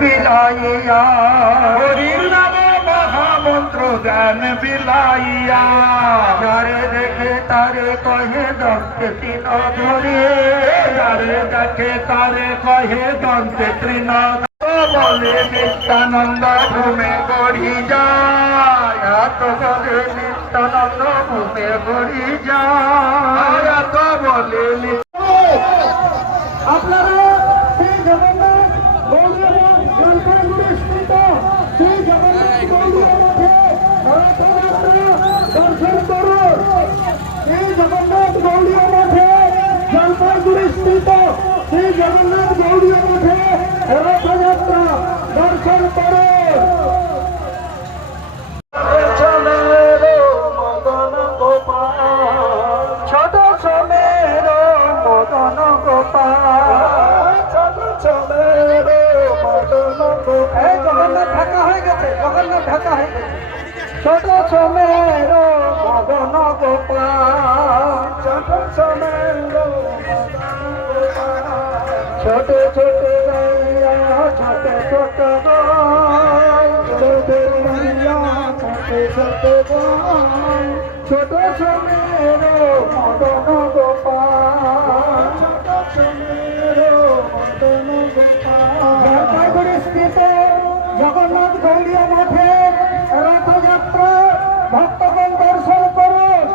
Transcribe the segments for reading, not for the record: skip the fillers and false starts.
বিলাইয়া হরির নামে মহামন্ত্র জ্ঞান বিলাইয়া যারে দেখে তারে কহে দন্তে তৃণ ধরে যারে দেখে তারে কহে দন্তে তৃণ বলে নিত্যানন্দ ভূমে গড়ি যায় এত বলে নিত্যানন্দ ভূমে গড়ি যায় এত বলে আপনারা শ্রী জগন্নাথ গৌড়ীয় জলপাইগুড়ি স্থিত শ্রী জগন্নাথ গৌড়ীয় মঠে রথযাত্রা দর্শন করুন। শ্রী জগন্নাথ গৌড়ীয় মঠে জলপাইগুড়ি স্থিত শ্রী জগন্নাথ গৌড়ীয় মঠে রথযাত্রা দর্শন করুন। ছোট সমের মদন গোপাল জগন্নাথ ঢাকা হয়ে গেছে, জগন্নাথ ঢাকা হয়ে গেছে। ছোট সমের মদন গোপাল ছোট সমের ছোট ছোট ছোট ছোট ছোট ছোট ছোট সমের মদন গোপাল ছোট সমের মদন গোপাল জলপাইগুড়ি স্থিত জগন্নাথ গৌড়ীয় মঠে রথযাত্রা ভক্তগণ দর্শন করুন।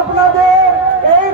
আপনাদের এই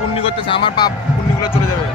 পুণ্য করতেছে, আমার পাপ পুণ্যগুলো চলে যাবে।